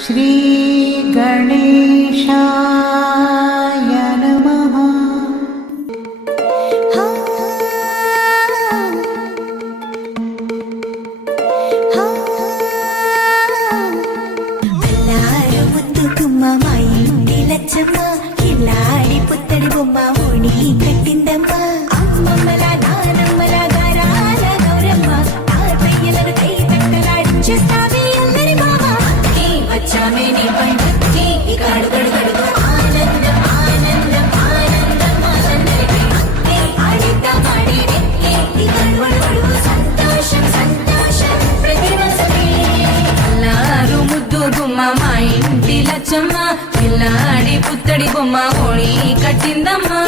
श्रीगणेशाय नमः। ముద్దుకుమ్మ మా ఇంటి లచ్చమ్మ, కిల్లాడి పుత్తడి బొమ్మ ఓణి కట్టిందమ్మ. అమ్మమ్మల నానమ్మల గారాల గౌరమ్మ, తాతయ్యలను కై తట్టలాడించేస్తావే అల్లరి మామ. వచ్చామే నీ పండుగకి, ఇక అడుగడుగడుగు ఆనందం ఆనందం ఆనందం మాలందరికీ. ఆడిద్దాం ఆడేనే, ఇక అడుగడుగడుగు సంతోషం సంతోషం ప్రతి మాసమే. అల్లారు ముద్దు గుమ్మ మా ఇంటి లచ్చమ్మ, పిల్లాడి పుత్తడి బొమ్మ ఓణి కట్టిందమ్మా.